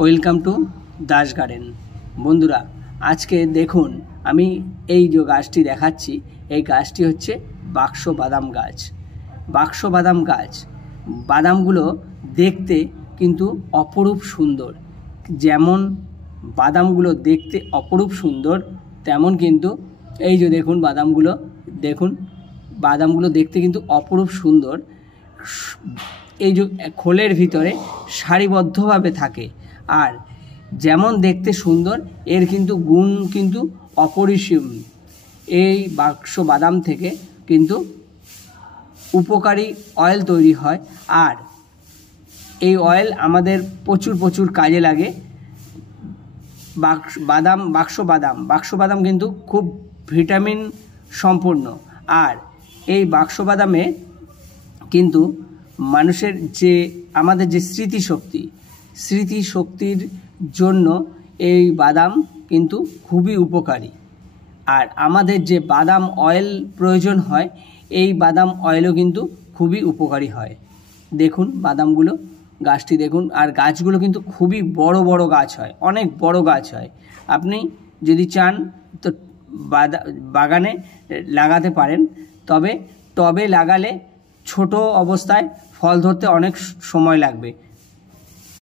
Welcome to Das garden. বন্ধুরা, আজকে দেখুন আমি এই যে গাছটি দেখাচ্ছি, এই গাছটি হচ্ছে বাক্স বাদাম গাছ। বাক্স বাদাম গাছ, বাদামগুলো দেখতে কিন্তু অপরূপ সুন্দর। যেমন বাদামগুলো দেখতে অপরূপ সুন্দর, তেমন কিন্তু এই যে দেখুন বাদামগুলো দেখতে কিন্তু অপরূপ সুন্দর। এই যে খোলের ভিতরে সারিবদ্ধভাবে থাকে, আর যেমন দেখতে সুন্দর এর কিন্তু গুণ কিন্তু অপরিসীম। এই বাক্স বাদাম থেকে কিন্তু উপকারী অয়েল তৈরি হয়, আর এই অয়েল আমাদের প্রচুর কাজে লাগে। বাক্স বাদাম কিন্তু খুব ভিটামিন সম্পূর্ণ, আর এই বাক্স বাদামে কিন্তু মানুষের যে আমাদের যে স্মৃতিশক্তির জন্য এই বাদাম কিন্তু খুবই উপকারী। আর আমাদের যে বাদাম অয়েল প্রয়োজন হয়, এই বাদাম অয়েলও কিন্তু খুবই উপকারী হয়। দেখুন বাদামগুলো, গাছটি দেখুন, আর গাছগুলো কিন্তু খুবই বড় গাছ হয়, অনেক বড় গাছ হয়। আপনি যদি চান তো বাগানে লাগাতে পারেন, তবে টবে লাগালে ছোট অবস্থায় ফল ধরতে অনেক সময় লাগবে।